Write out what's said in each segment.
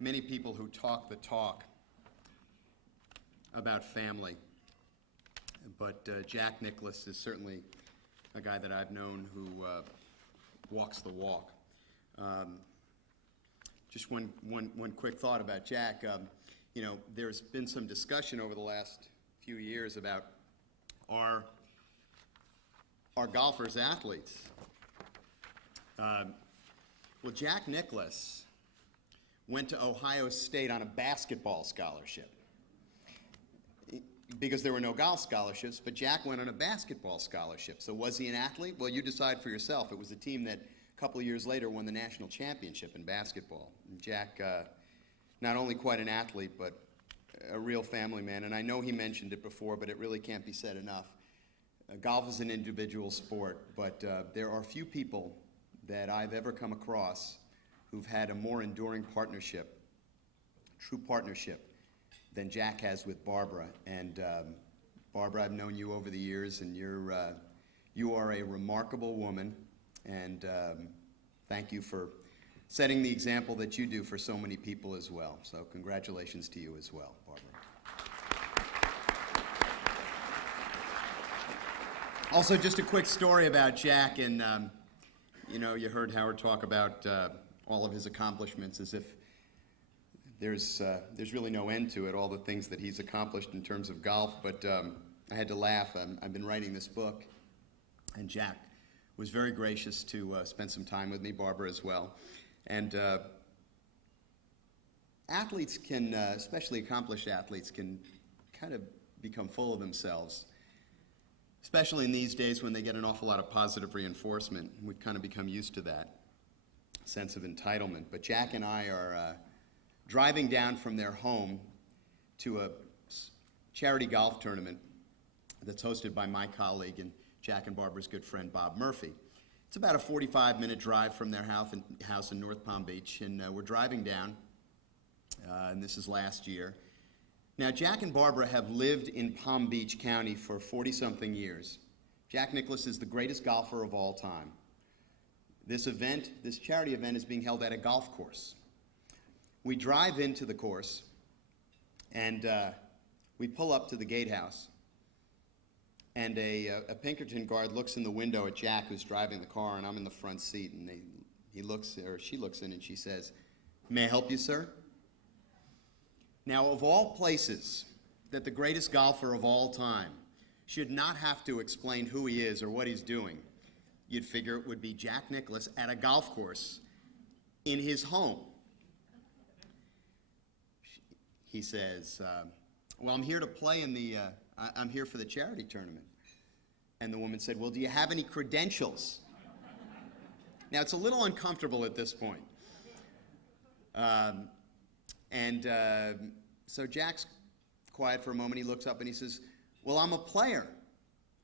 many people who talk the talk about family, but Jack Nicklaus is certainly a guy that I've known who walks the walk. Just one quick thought about Jack. You know, there's been some discussion over the last few years about our golfers, athletes. Well, Jack Nicklaus went to Ohio State on a basketball scholarship because there were no golf scholarships, but Jack went on a basketball scholarship. So was he an athlete? Well, you decide for yourself. It was a team that a couple of years later won the national championship in basketball. And Jack, not only quite an athlete, but a real family man. And I know he mentioned it before, but it really can't be said enough. Golf is an individual sport, but there are few people that I've ever come across who've had a more enduring partnership, true partnership, than Jack has with Barbara. And Barbara, I've known you over the years, and you are a remarkable woman, and thank you for setting the example that you do for so many people as well. So congratulations to you as well, Barbara. Also, just a quick story about Jack, and you know, you heard Howard talk about all of his accomplishments as if there's really no end to it, all the things that he's accomplished in terms of golf, but I had to laugh. I've been writing this book, and Jack was very gracious to spend some time with me, Barbara as well. And athletes can, especially accomplished athletes, can kind of become full of themselves, especially in these days when they get an awful lot of positive reinforcement. We've kind of become used to that sense of entitlement. But Jack and I are driving down from their home to a charity golf tournament that's hosted by my colleague and Jack and Barbara's good friend, Bob Murphy. It's about a 45-minute drive from their house in North Palm Beach, and we're driving down, and this is last year. Now, Jack and Barbara have lived in Palm Beach County for 40-something years. Jack Nicklaus is the greatest golfer of all time. This event, this charity event, is being held at a golf course. We drive into the course, and we pull up to the gatehouse, and a Pinkerton guard looks in the window at Jack, who's driving the car, and I'm in the front seat, and she looks in and she says, "May I help you, sir?" Now, of all places that the greatest golfer of all time should not have to explain who he is or what he's doing, you'd figure it would be Jack Nicklaus at a golf course in his home. He says, "Well, I'm here to play in the, I'm here for the charity tournament." And the woman said, "Well, do you have any credentials?" Now, it's a little uncomfortable at this point. So Jack's quiet for a moment. He looks up and he says, "Well, I'm a player."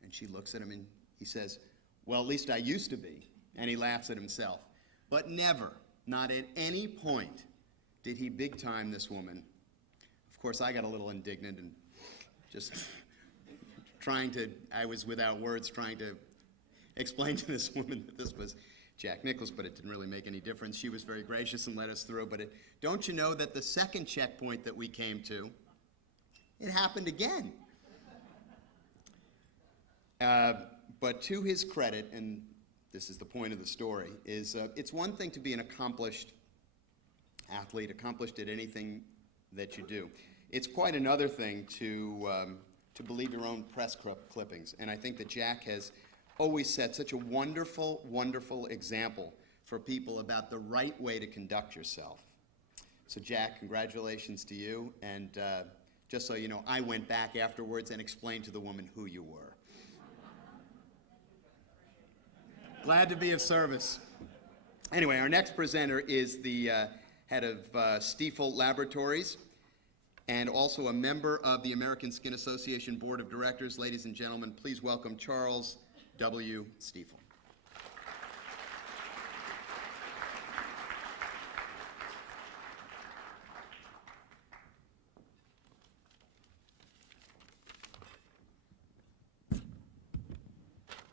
And she looks at him and he says, "Well, at least I used to be." And he laughs at himself. But never, not at any point, did he big time this woman. Of course, I got a little indignant and just I was without words trying to explain to this woman that this was Jack Nicklaus, but it didn't really make any difference. She was very gracious and let us through, but don't you know that the second checkpoint that we came to, it happened again. But to his credit, and this is the point of the story, is it's one thing to be an accomplished athlete, accomplished at anything that you do. It's quite another thing to believe your own press clippings, and I think that Jack has always set such a wonderful, wonderful example for people about the right way to conduct yourself. So Jack, congratulations to you, and just so you know, I went back afterwards and explained to the woman who you were. Glad to be of service. Anyway, our next presenter is the head of Stiefel Laboratories and also a member of the American Skin Association Board of Directors. Ladies and gentlemen, please welcome Charles W. Stiefel.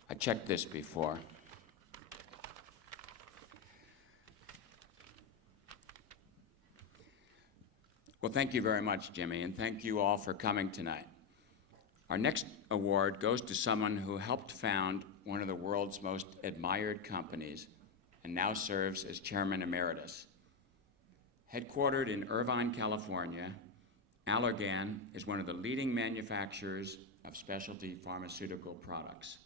I checked this before. Well, thank you very much, Jimmy, and thank you all for coming tonight. Our next award goes to someone who helped found one of the world's most admired companies and now serves as Chairman Emeritus. Headquartered in Irvine, California, Allergan is one of the leading manufacturers of specialty pharmaceutical products.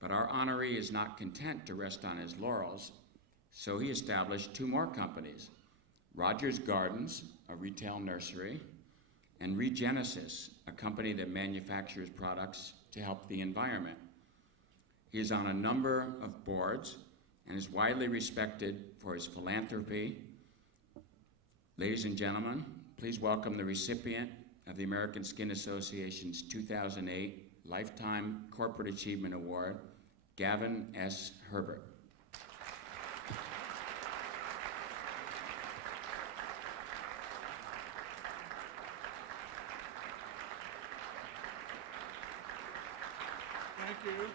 But our honoree is not content to rest on his laurels, so he established two more companies, Rogers Gardens, a retail nursery, and Regenesis, a company that manufactures products to help the environment. He is on a number of boards and is widely respected for his philanthropy. Ladies and gentlemen, please welcome the recipient of the American Skin Association's 2008 Lifetime Corporate Achievement Award, Gavin S. Herbert. Thank you.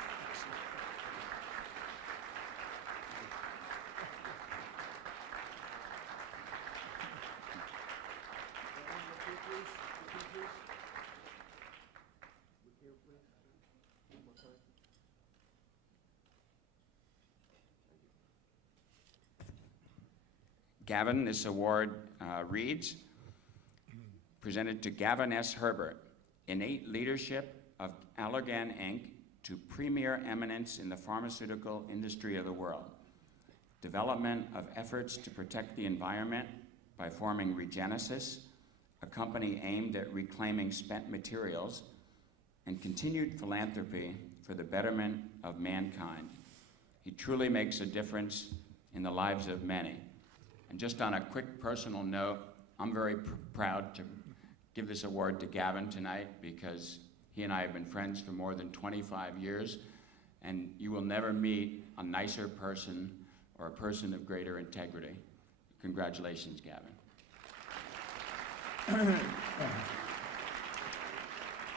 Gavin, this award reads, presented to Gavin S. Herbert, innate leadership of Allergan, Inc., to premier eminence in the pharmaceutical industry of the world. Development of efforts to protect the environment by forming Regenesis, a company aimed at reclaiming spent materials, and continued philanthropy for the betterment of mankind. He truly makes a difference in the lives of many. And just on a quick personal note, I'm very proud to give this award to Gavin tonight because he and I have been friends for more than 25 years, and you will never meet a nicer person or a person of greater integrity. Congratulations, Gavin.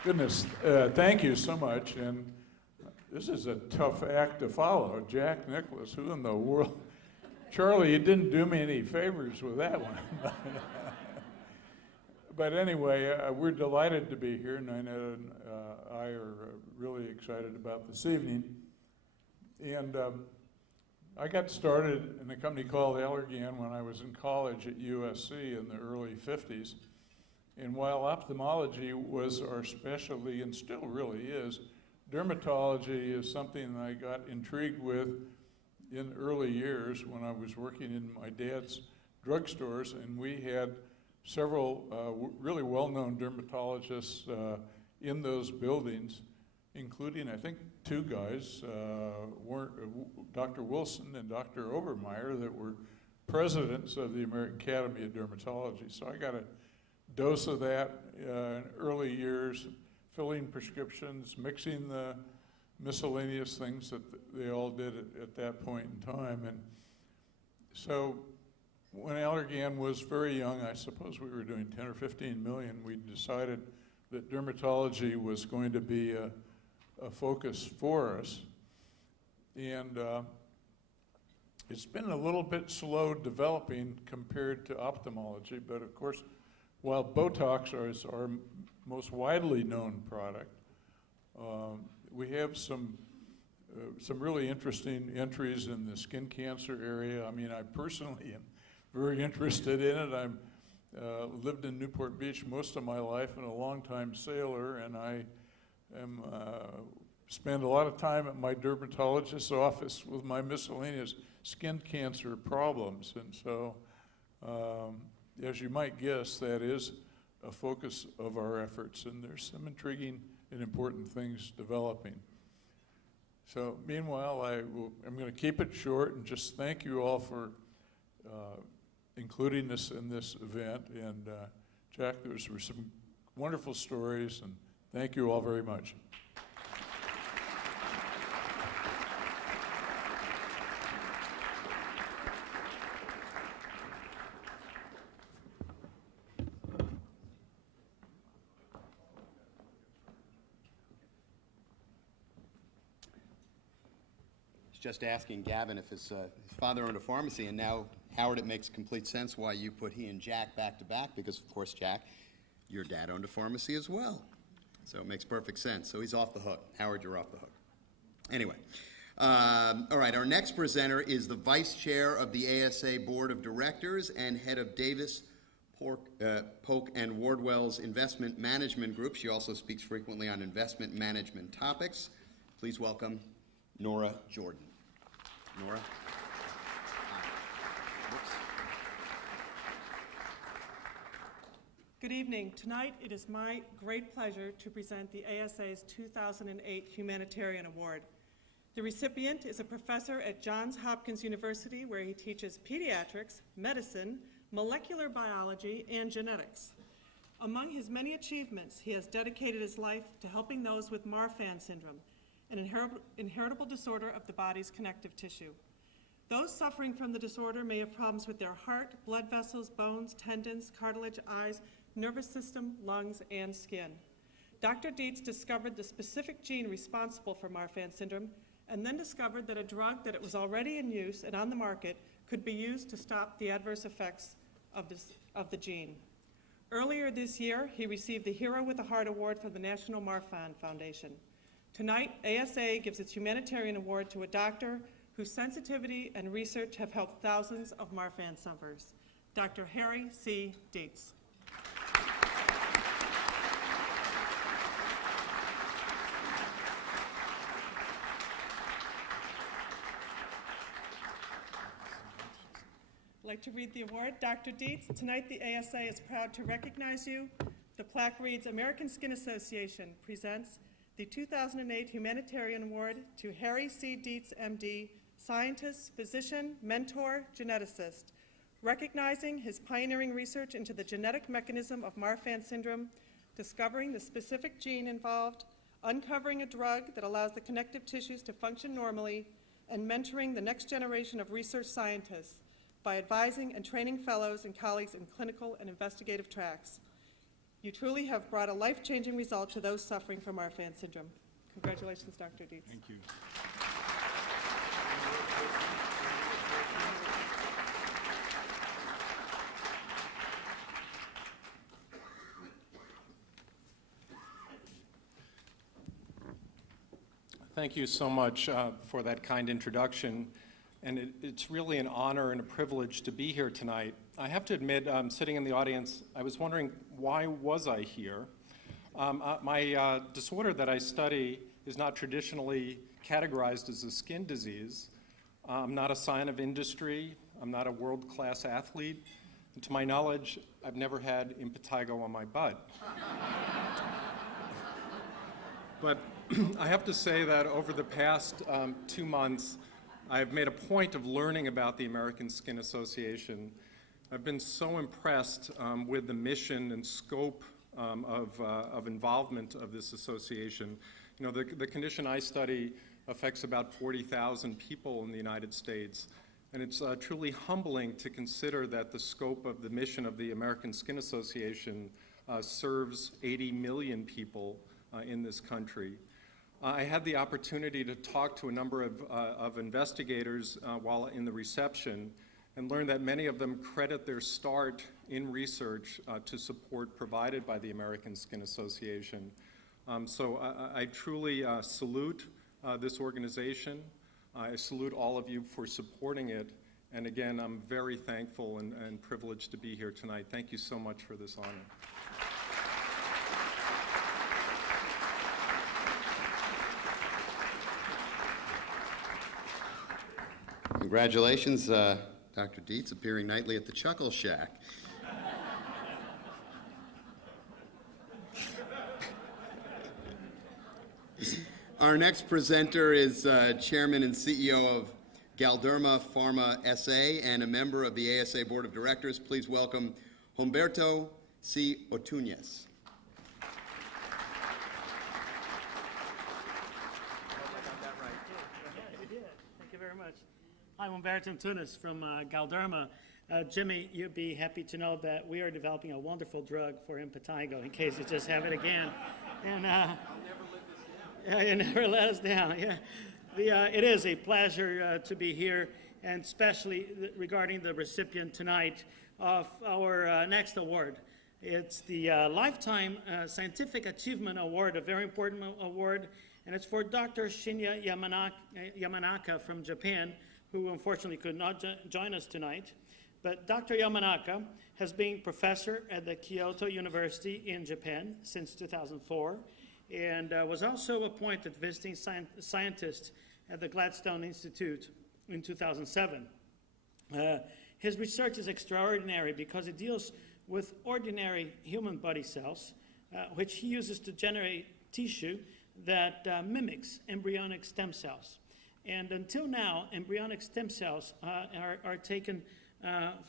Goodness, thank you so much. And this is a tough act to follow. Jack Nicklaus, who in the world? Charlie, you didn't do me any favors with that one. But anyway, we're delighted to be here. Ninette and I are really excited about this evening. And I got started in a company called Allergan when I was in college at USC in the early 50s. And while ophthalmology was our specialty, and still really is, dermatology is something that I got intrigued with in early years when I was working in my dad's drugstores, and we had several really well-known dermatologists in those buildings, including, I think, two guys, Dr. Wilson and Dr. Obermeyer, that were presidents of the American Academy of Dermatology. So I got a dose of that in early years, filling prescriptions, mixing the miscellaneous things that they all did at that point in time. And so when Allergan was very young, I suppose we were doing 10 or 15 million, we decided that dermatology was going to be a focus for us. And it's been a little bit slow developing compared to ophthalmology, but of course, while Botox is our most widely known product, we have some really interesting entries in the skin cancer area. I mean, I personally am very interested in it. I've lived in Newport Beach most of my life and a long-time sailor, and I spend a lot of time at my dermatologist's office with my miscellaneous skin cancer problems. And so, as you might guess, that is a focus of our efforts, and there's some intriguing and important things developing. So meanwhile, I'm going to keep it short and just thank you all for including us in this event. And Jack, there were some wonderful stories, and thank you all very much. Just asking Gavin if his father owned a pharmacy, and now Howard, it makes complete sense why you put he and Jack back to back, because of course, Jack, your dad owned a pharmacy as well. So it makes perfect sense. So he's off the hook. Howard, you're off the hook. Anyway, all right, our next presenter is the Vice Chair of the ASA Board of Directors and head of Davis, Polk and Wardwell's Investment Management Group. She also speaks frequently on investment management topics. Please welcome Nora Jordan. Nora? Whoops. Good evening. Tonight, it is my great pleasure to present the ASA's 2008 Humanitarian Award. The recipient is a professor at Johns Hopkins University, where he teaches pediatrics, medicine, molecular biology, and genetics. Among his many achievements, he has dedicated his life to helping those with Marfan syndrome, an inheritable disorder of the body's connective tissue. Those suffering from the disorder may have problems with their heart, blood vessels, bones, tendons, cartilage, eyes, nervous system, lungs, and skin. Dr. Dietz discovered the specific gene responsible for Marfan syndrome and then discovered that a drug that was already in use and on the market could be used to stop the adverse effects of the gene. Earlier this year, he received the Hero with a Heart Award from the National Marfan Foundation. Tonight, ASA gives its Humanitarian Award to a doctor whose sensitivity and research have helped thousands of Marfan sufferers, Dr. Harry C. Dietz. I'd like to read the award. Dr. Dietz, tonight the ASA is proud to recognize you. The plaque reads, American Skin Association presents the 2008 Humanitarian Award to Harry C. Dietz, MD, scientist, physician, mentor, geneticist, recognizing his pioneering research into the genetic mechanism of Marfan syndrome, discovering the specific gene involved, uncovering a drug that allows the connective tissues to function normally, and mentoring the next generation of research scientists by advising and training fellows and colleagues in clinical and investigative tracks. You truly have brought a life-changing result to those suffering from Marfan syndrome. Congratulations, Dr. Dietz. Thank you. Thank you so much for that kind introduction. And it's really an honor and a privilege to be here tonight. I have to admit, sitting in the audience, I was wondering, why was I here? My disorder that I study is not traditionally categorized as a skin disease. I'm not a sign of industry. I'm not a world-class athlete. And to my knowledge, I've never had impetigo on my butt. But I have to say that over the past 2 months, I've made a point of learning about the American Skin Association. I've been so impressed with the mission and scope of involvement of this association. You know, the condition I study affects about 40,000 people in the United States, and it's truly humbling to consider that the scope of the mission of the American Skin Association serves 80 million people in this country. I had the opportunity to talk to a number of investigators while in the reception and learned that many of them credit their start in research to support provided by the American Skin Association. So I truly salute this organization. I salute all of you for supporting it. And again, I'm very thankful and privileged to be here tonight. Thank you so much for this honor. Congratulations, Dr. Dietz, appearing nightly at the Chuckle Shack. Our next presenter is Chairman and CEO of Galderma Pharma SA and a member of the ASA Board of Directors. Please welcome Humberto C. Otuñez. Thank you very much. I'm Humberto Antunes from Galderma. Jimmy, you'd be happy to know that we are developing a wonderful drug for impetigo in case you just have it again. And I'll never let this down. You never let us down. Yeah. It is a pleasure to be here and especially regarding the recipient tonight of our next award. It's the Lifetime Scientific Achievement Award, a very important award, and it's for Dr. Shinya Yamanaka from Japan, who unfortunately could not join us tonight. But Dr. Yamanaka has been professor at the Kyoto University in Japan since 2004, and was also appointed visiting scientist at the Gladstone Institute in 2007. His research is extraordinary because it deals with ordinary human body cells, which he uses to generate tissue that mimics embryonic stem cells. And until now, embryonic stem cells are taken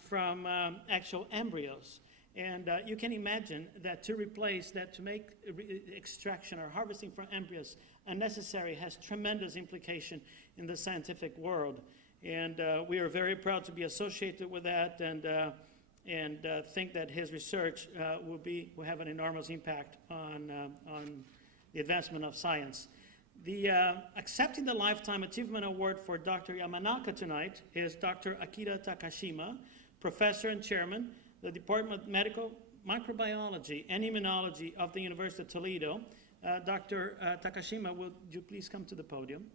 from actual embryos. And you can imagine that to replace that, to make extraction or harvesting from embryos unnecessary, has tremendous implication in the scientific world. And we are very proud to be associated with that, and think that his research will have an enormous impact on the advancement of science. Accepting the Lifetime Achievement Award for Dr. Yamanaka tonight is Dr. Akira Takashima, professor and chairman, the Department of Medical Microbiology and Immunology of the University of Toledo. Dr. Takashima, would you please come to the podium?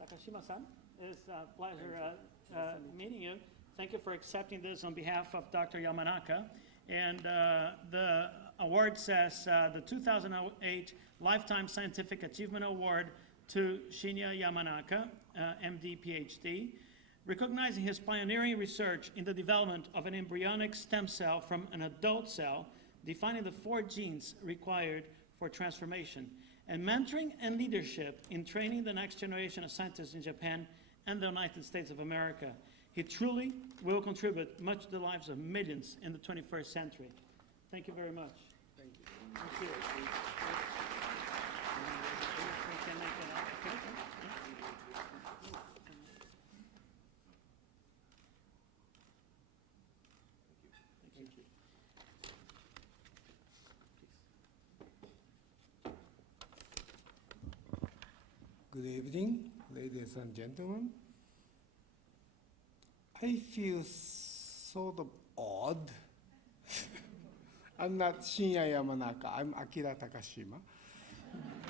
Takashima-san, it's a pleasure meeting you. Thank you for accepting this on behalf of Dr. Yamanaka. And the award says the 2008 Lifetime Scientific Achievement Award to Shinya Yamanaka, MD, PhD, recognizing his pioneering research in the development of an embryonic stem cell from an adult cell, defining the 4 genes required for transformation, and mentoring and leadership in training the next generation of scientists in Japan and the United States of America. He truly will contribute much to the lives of millions in the 21st century. Thank you very much. Thank you. Thank you. Good evening, ladies and gentlemen. I feel sort of odd. I'm not Shinya Yamanaka, I'm Akira Takashima.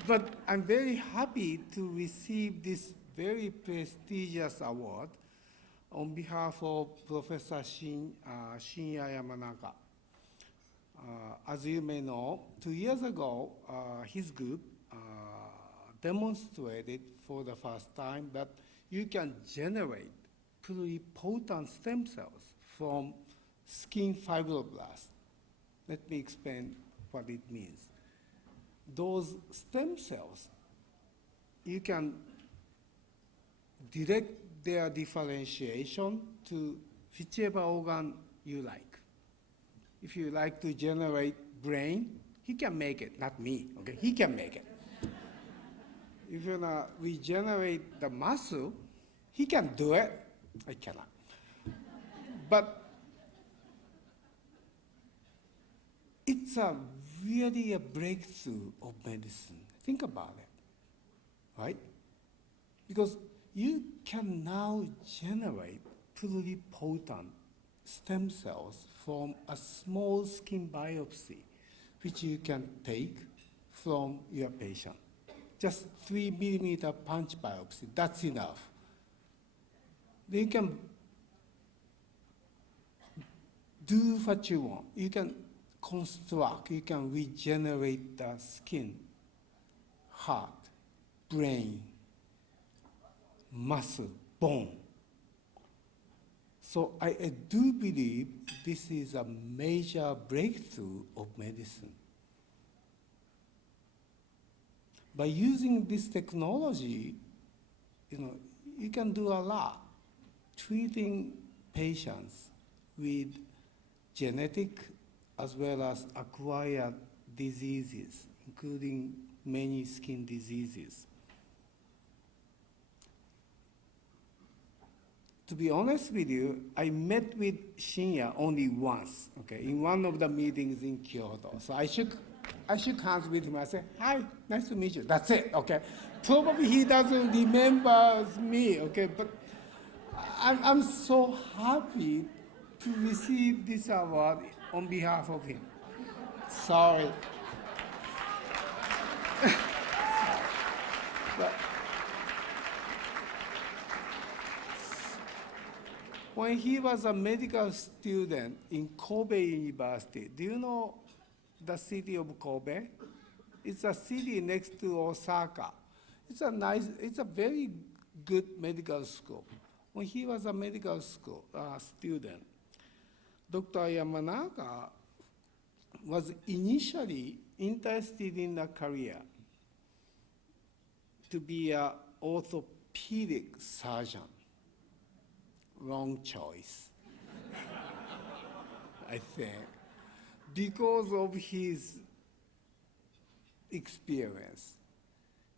But I'm very happy to receive this very prestigious award on behalf of Professor Shinya Yamanaka. As you may know, 2 years ago, his group demonstrated for the first time that you can generate pluripotent stem cells from skin fibroblasts. Let me explain what it means. Those stem cells, you can direct their differentiation to whichever organ you like. If you like to generate brain, he can make it, not me, okay? He can make it. If you wanna regenerate the muscle, he can do it. I cannot. But it's really a breakthrough of medicine. Think about it, right? Because you can now generate pluripotent stem cells from a small skin biopsy, which you can take from your patient. Just 3 millimeter punch biopsy, that's enough. Then you can do what you want. You can construct, you can regenerate the skin, heart, brain, muscle, bone. So I do believe this is a major breakthrough of medicine. By using this technology, you can do a lot, treating patients with genetic as well as acquired diseases, including many skin diseases. to be honest with you, I met with Shinya only once, okay, in one of the meetings in Kyoto. So I shook hands with him. I said, "Hi, nice to meet you." That's it, okay. Probably he doesn't remember me, okay, but I'm so happy to receive this award on behalf of him. Sorry. But when he was a medical student in Kobe University, do you know the city of Kobe? It's a city next to Osaka. It's a very good medical school. When he was a medical school student, Dr. Yamanaka was initially interested in a career to be an orthopedic surgeon. Wrong choice, I think, because of his experience.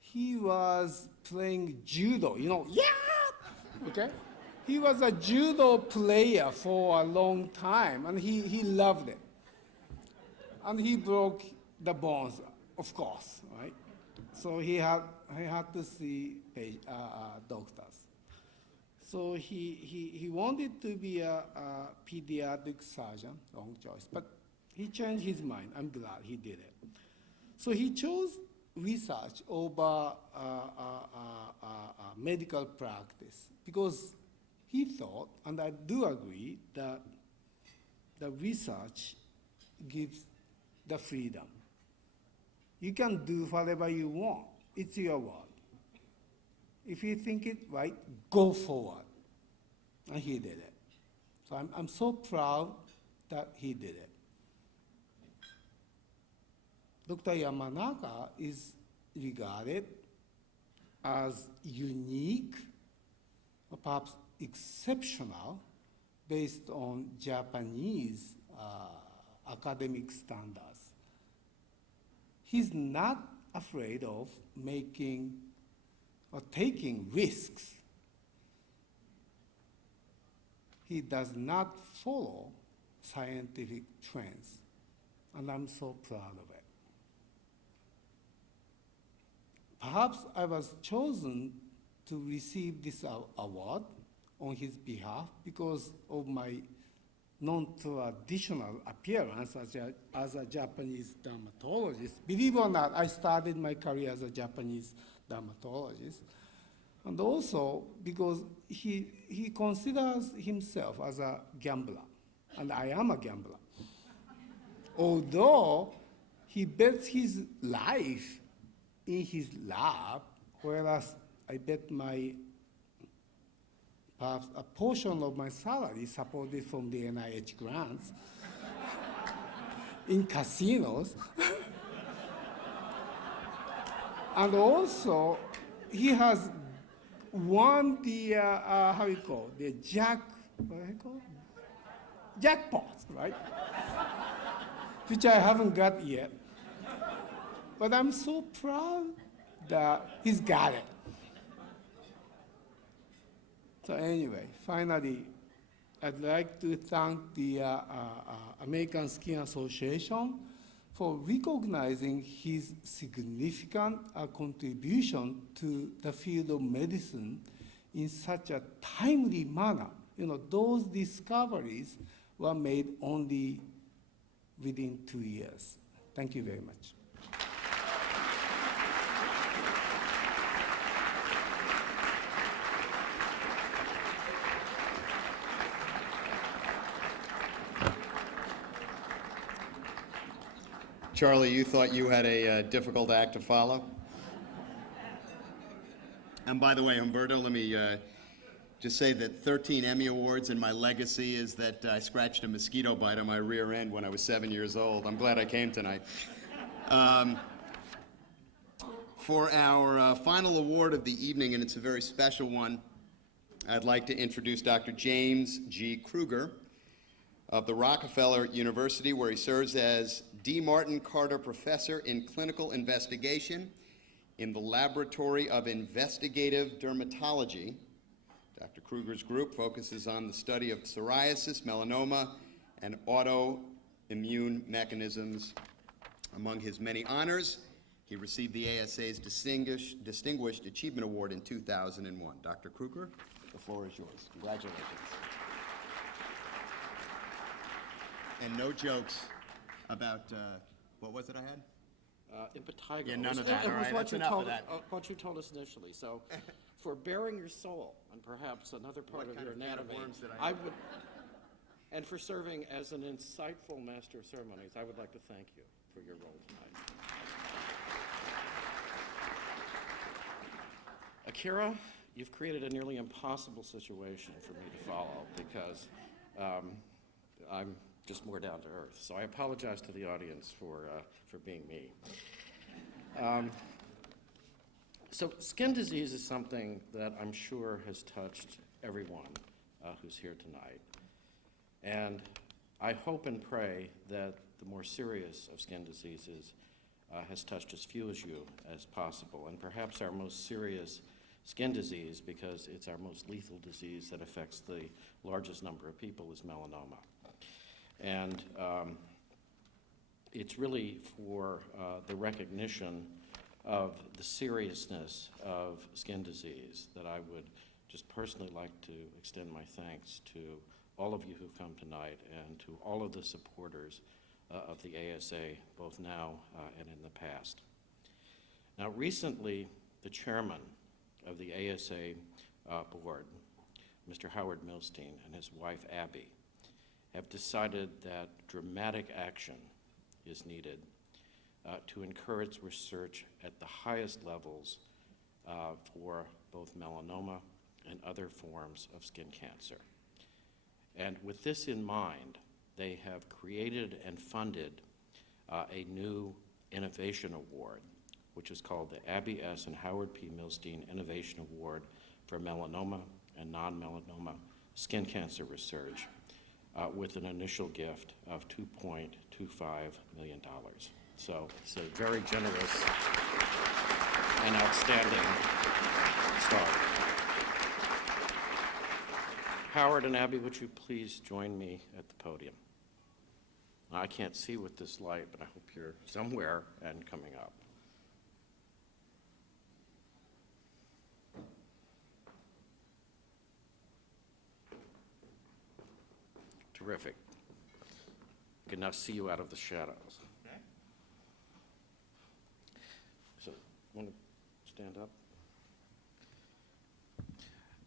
He was playing judo, okay? He was a judo player for a long time, and he loved it. And he broke the bones, of course, right? So he had to see doctors. So he wanted to be a pediatric surgeon, wrong choice, but he changed his mind. I'm glad he did it. So he chose research over medical practice because he thought, and I do agree, that the research gives the freedom. You can do whatever you want. It's your world. If you think it right, go forward. And he did it. So I'm so proud that he did it. Dr. Yamanaka is regarded as unique, or perhaps exceptional, based on Japanese academic standards. He's not afraid of making or taking risks. He does not follow scientific trends, and I'm so proud of it. Perhaps I was chosen to receive this award on his behalf because of my non-traditional appearance as a Japanese dermatologist. Believe it or not, I started my career as a Japanese dermatologist. And also because he considers himself as a gambler, and I am a gambler. Although he bets his life in his lab, whereas I bet perhaps a portion of my salary supported from the NIH grants in casinos. And also, he has won the, jackpots, right? Which I haven't got yet. But I'm so proud that he's got it. So anyway, finally, I'd like to thank the American Skin Association for recognizing his significant contribution to the field of medicine in such a timely manner. Those discoveries were made only within 2 years. Thank you very much. Charlie, you thought you had a difficult act to follow? And by the way, Humberto, let me just say that 13 Emmy Awards, and my legacy is that I scratched a mosquito bite on my rear end when I was 7 years old. I'm glad I came tonight. For our final award of the evening, and it's a very special one, I'd like to introduce Dr. James G. Kruger of the Rockefeller University, where he serves as D. Martin Carter Professor in Clinical Investigation in the Laboratory of Investigative Dermatology, Dr. Kruger's group focuses on the study of psoriasis, melanoma, and autoimmune mechanisms. Among his many honors, he received the ASA's Distinguished Achievement Award in 2001. Dr. Kruger, the floor is yours. Congratulations. And no jokes about, what was it I had? Impetigo. Yeah, none of It that. was All right, what that's you enough of told, that. what you told us initially. So, for bearing your soul and perhaps another part What of kind your of can of anatomy, worms did I would, and for serving as an insightful master of ceremonies, I would like to thank you for your role tonight. Akira, you've created a nearly impossible situation for me to follow because I'm just more down to earth. So I apologize to the audience for being me. So skin disease is something that I'm sure has touched everyone who's here tonight. And I hope and pray that the more serious of skin diseases has touched as few as you as possible. And perhaps our most serious skin disease, because it's our most lethal disease that affects the largest number of people, is melanoma. And it's really for the recognition of the seriousness of skin disease that I would just personally like to extend my thanks to all of you who've come tonight and to all of the supporters of the ASA, both now and in the past. Now, recently, the chairman of the ASA board, Mr. Howard Milstein, and his wife, Abby, have decided that dramatic action is needed to encourage research at the highest levels for both melanoma and other forms of skin cancer. And with this in mind, they have created and funded a new innovation award, which is called the Abby S. and Howard P. Milstein Innovation Award for Melanoma and Non-Melanoma Skin Cancer Research, with an initial gift of $2.25 million. So it's a very generous and outstanding start. Howard and Abby, would you please join me at the podium? I can't see with this light, but I hope you're somewhere and coming up. Terrific. I can now see you out of the shadows. Okay. So, want to stand up?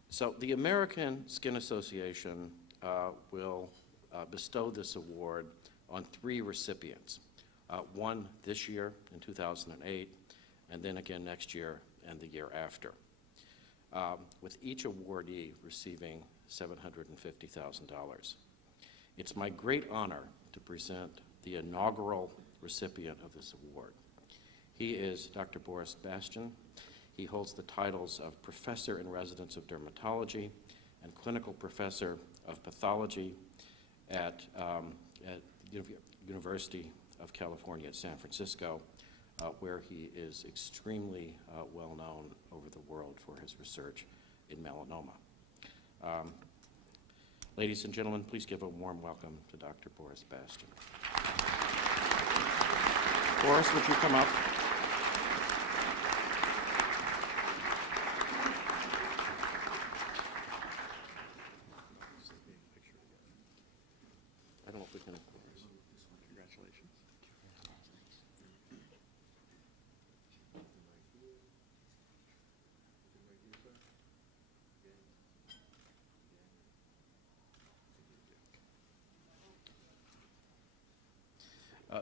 So, the American Skin Association will bestow this award on 3 recipients. One this year in 2008, and then again next year and the year after, with each awardee receiving $750,000. It's my great honor to present the inaugural recipient of this award. He is Dr. Boris Bastian. He holds the titles of Professor in Residence of Dermatology and Clinical Professor of Pathology at University of California at San Francisco, where he is extremely well known over the world for his research in melanoma. Ladies and gentlemen, please give a warm welcome to Dr. Boris Bastian. Boris, would you come up? I don't know if we can. Congratulations.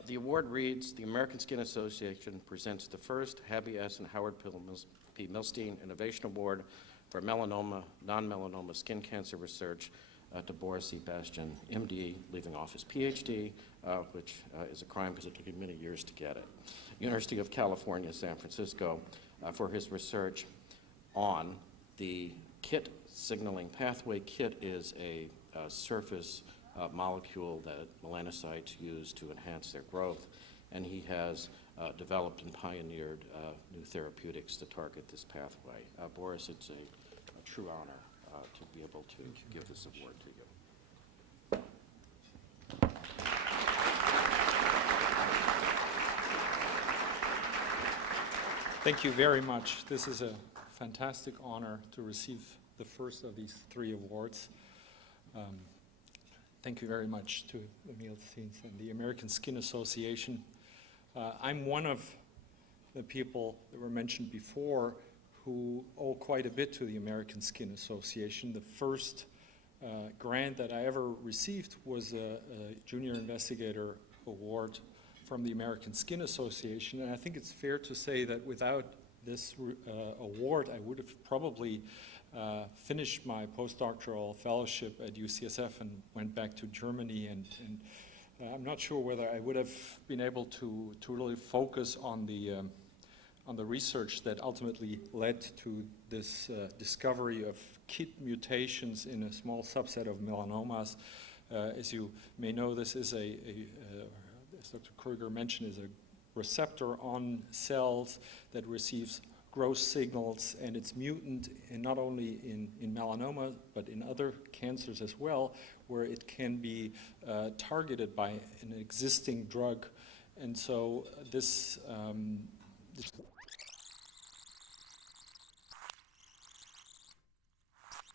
The award reads, the American Skin Association presents the first Abby S. and Howard P. Milstein Innovation Award for melanoma, non-melanoma skin cancer research to Boris C. Bastian, MD, leaving off his PhD, which is a crime because it took him many years to get it. University of California, San Francisco, for his research on the KIT signaling pathway. KIT is a surface molecule that melanocytes use to enhance their growth, and he has developed and pioneered new therapeutics to target this pathway. Boris, it's a true honor to be able to give this award to you. Thank you very much. This is a fantastic honor to receive the first of these 3 awards. Thank you very much to Emil Ziens and the American Skin Association. I'm one of the people that were mentioned before who owe quite a bit to the American Skin Association. The first grant that I ever received was a Junior Investigator Award from the American Skin Association, and I think it's fair to say that without this award, I would have probably finished my postdoctoral fellowship at UCSF and went back to Germany, and I'm not sure whether I would have been able to really focus on the research that ultimately led to this discovery of KIT mutations in a small subset of melanomas. As you may know, this is as Dr. Kruger mentioned, is a receptor on cells that receives growth signals, and it's mutant in not only in melanoma, but in other cancers as well, where it can be targeted by an existing drug. And so this